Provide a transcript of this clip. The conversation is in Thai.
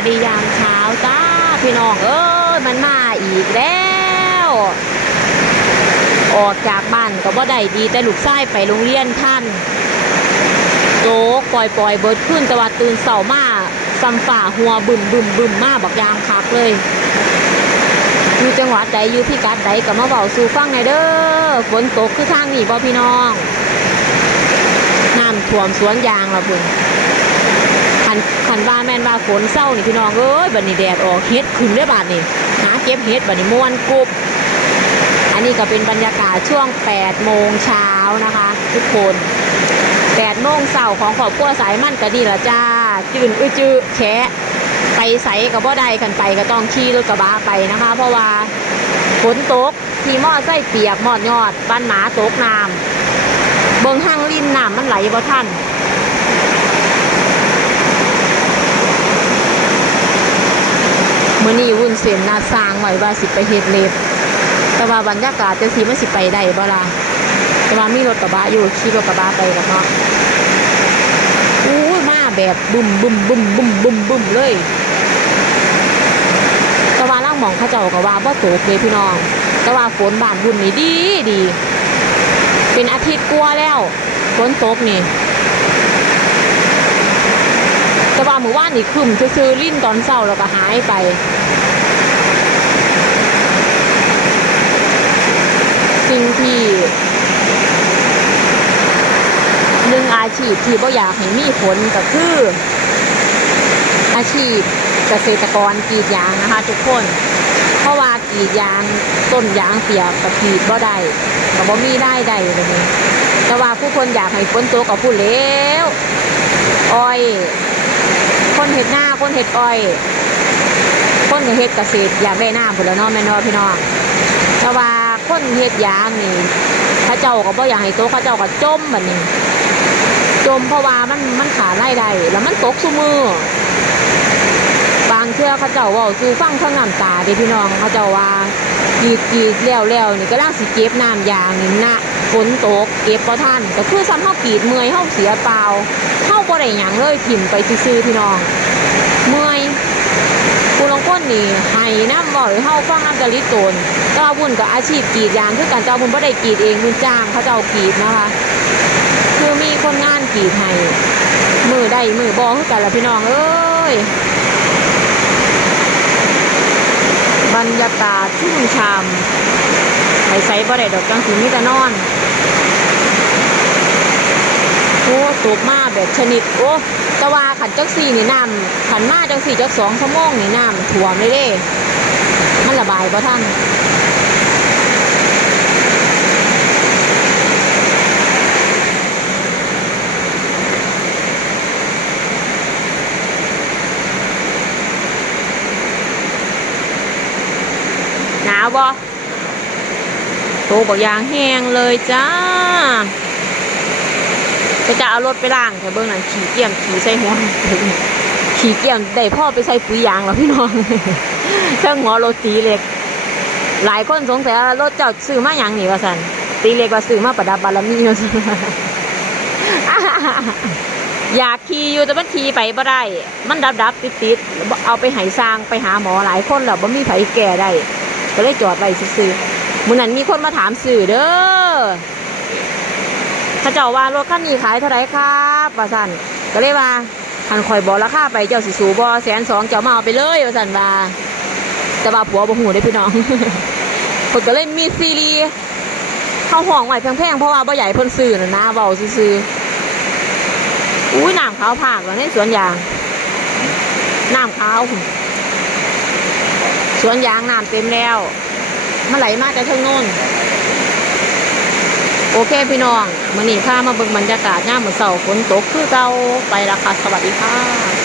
วัสดียามเช้าจ้าพี่น้องเอ้ยมันมาอีกแล้ว ออกจากบ้านก็บ่ได้ดีแต่ลูกชายไปโรงเรียนท่านโจกปล่อยปล่อยเบิดขึ้นแต่ว่าตื่นเสามาซัมฝ่าหัวบึมบึมบึมมาบักยางคักเลยอยู่จังหวัดใดอยู่พี่กัดใดก็มาเบาสู่ฟังในเด้อฝนตกคือทางนี้บ่พี่น้องน้ำท่วมสวนยางละพุ่น ขันขันว่าแม่นว่าฝนเศร้านี่พี่น้องเอ้ยบัดนี้แดดออกเฮ็ดขึ้นได้บาดนี่หาเก็บเฮ็ดบัดนี้ม่วนกรุบอันนี้ก็เป็นบรรยากาศช่วง8โมงเช้านะคะ ทุกคน8โมงเช้าของครอบครัวสายมั่นก็ดีละจ้าจืนอื้อจือแฉะไปใสกับบ่ได้กันไปก็ต้องขี่รถกระบะไปนะคะ เพราะว่าฝนตกที่มอไส้เปียกมอดยอดบ้านหมาตกน้ำเบิ่งห้างริมน้ำมันไหลบ่ทันมื่อนี้วุ่ นเส้นนาสร้างไว้ว่าสิไปเฮ็ดเล็บ แต่ว่าบรรยากาศจะสีมันสิไปได้บ่ล่ะแต่ว่ามีรถกระบะอยู่ขี่รถกระบะไปกับเนาะอู้มาแบบบึมบึมบึมบึมบึมบึมเลยแต่ว่าล่างมองเขาเจ้าก็ว่าบ่โตกเลยพี่น้อง แต่ว่าฝนบานบุญนี่ดีดี เป็นอาทิตย์กลัวแล้วฝนตกนี่ แต่ว่าหมู่บ้านนี่คึมซื้อๆลิ่นตอนเช้าแล้วก็หายไปสิ่งที่หนึ่งอาชีพที่บ่อยากให้มีผลก็คือ อาชีพเกษตรกรกรีดยางนะคะทุกคน เพราะว่ากรีดยางต้นยางเปียกกับกรีดบ่ได้ก็บ่มีได้ได้เลยแต่ว่าผู้คนอยากให้ฝนตกกับผู้เลวอ้อย คนเห็ดหน้า คนเห็ดอ้อย คนเห็ดเกษตรอยากได้น้ำพุ่นแล้วเนาะแม่นอพี่น้องแต่ว่าคนเห็ดยางนี่ข้าเจ้าก็บ่อยากให้โตข้าเจ้าก็จมแบบนี้จมเพราะว่ามันมันขาดรายได้แล้วมันตกซุมือบางเทื่อเขาเจ้าว่าสู่ฟังเท่าน้ำตาเด้พี่น้องเขาเจ้าว่ากีดกีดแล้วแล้วนี่ก็ล่างสิเก็บน้ำยางนี่นะฝนตกเก็บบ่ทันก็คือซ้ำเฮากีดเมื่อยเฮาเสียเปล่าเฮาบ่ได้หยังเลยถิ่มไปซื่อพี่น้อง เมื่อยผู้ลางคนนี่ให้น้ำบ่อยเฮาฟังน้ำกะลิโตนก็บุญกับอาชีพกรีดยางคือกันเจ้าบุญบ่ได้กรีดเองบุญจ้างเขาเจ้ากรีดนะคะ คือมีคนงานกรีดให้มือได้มือบ่คือกันละพี่น้องเอ้ยบรรยากาศชุ่มฉ่ำไห้ใส่บ่ได้ดอกจังสีมีแต่นอน โอ้ตกมาแบบชนิด โอ้ต่ว่าขันจักสี่นี่น้ำขันมาจังสี่จักสองชั่วโมงนี่น้ำท่วมเลยเด้ มันระบายป่ะท่านหนาวบ่โตบอกยางแห้งเลยจ้า จะจะเอารถไปล้างแต่เบื้องนั้นขี่เกี่ยมขี่ใส่หัวขี่เกี่ยมได้พ่อไปใส่ปุ๋ยยางแล้วพี่น้องเครื่องหัวรถตีเล็ก หลายคนสงสัยว่ารถเจ้าซื้อมาอย่างนี่ว่าสันตีเล็กว่าซื้อมาประดับบารมีว่าซั่นอยากขี่อยู่แต่มันขี่ไปบ่ได้ มันดับดับติดติดเอาไปให้สร้างไปหาหมอหลายคนแล้วบ่มีไผแก่ได้ ก็เลยจอดไว้ซื้อๆมื้อนั้นมีคนมาถามซื้อเด้อ เขาเจ้าว่ารถคันนี้ขายเท่าไรครับว่าสันก็เลยว่าหันคอยบอกราคาไปเจ้าสิสูบอแสนสองเจ้ามาเอาไปเลยว่าสันว่าแต่ว่าผัวบ่หูได้พี่น้องผมก็เล่นมีซีรีส์เข้าห้องไหวแพงๆเพราะว่าบ่ใหญ่เพิ่นซื้อนะนะเบาซื้ออุ้ยน้ำขาวผากว่าในสวนยางน้ำขาวสวนยางน้ำเต็มแล้วมันไหลมาจากทางโน้น อเคพี่น้องมื่อนี้พามาเบิ่งบรรยากาศย่ามมื้อเสาฝนตกคือเก่าไปราคาสวัสดีค่ะ